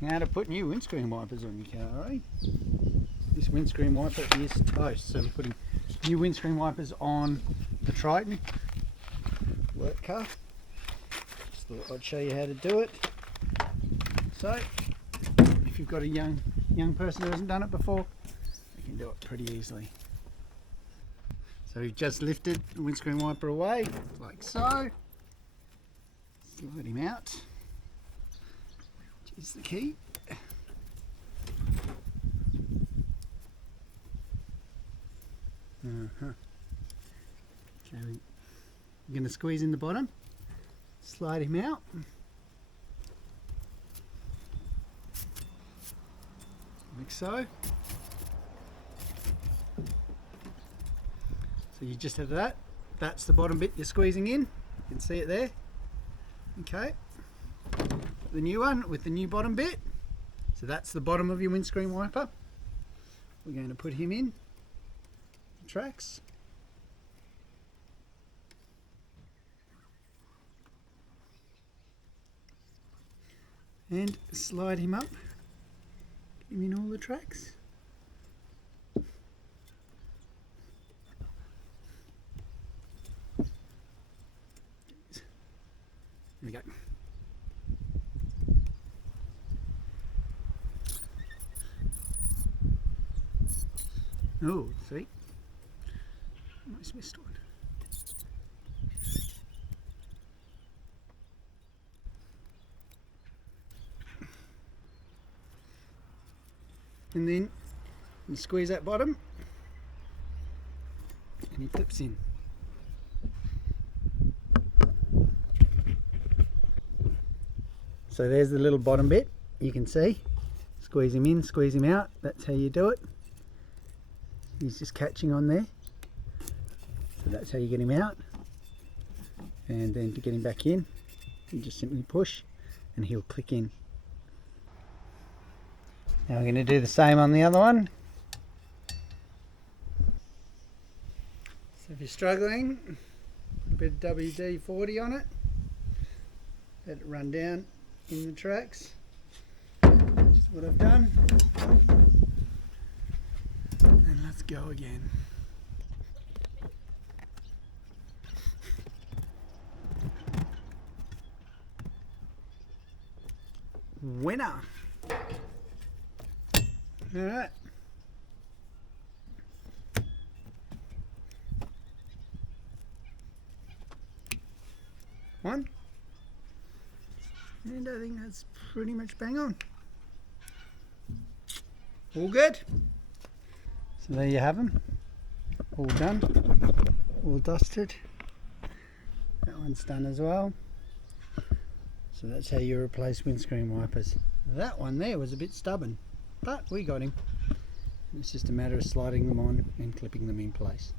Now to put new windscreen wipers on your car, eh? This windscreen wiper is toast, so I'm putting new windscreen wipers on the Triton work car. Just thought I'd show you how to do it. So, if you've got a young person who hasn't done it before, you can do it pretty easily. So we've just lifted the windscreen wiper away, like so. Slide him out. Here's the key. Okay, we're going to squeeze in the bottom, slide him out. Like so. So you just have that. That's the bottom bit you're squeezing in. You can see it there. Okay. The new one with the new bottom bit. So that's the bottom of your windscreen wiper. We're going to put him in the tracks. And slide him up. Get him in all the tracks. There we go. Oh, see? Nice missed one. And then you squeeze that bottom and he clips in. So there's the little bottom bit, you can see. Squeeze him in, squeeze him out, that's how you do it. He's just catching on there. So that's how you get him out. And then to get him back in, you just simply push and he'll click in. Now we're going to do the same on the other one. So if you're struggling, a bit of WD-40 on it. Let it run down in the tracks. Which is what I've done. And let's go again. Winner! Alright. One. And I think that's pretty much bang on. All good. So there you have them. All done. All dusted. That one's done as well. So that's how you replace windscreen wipers. That one there was a bit stubborn, but we got him. It's just a matter of sliding them on and clipping them in place.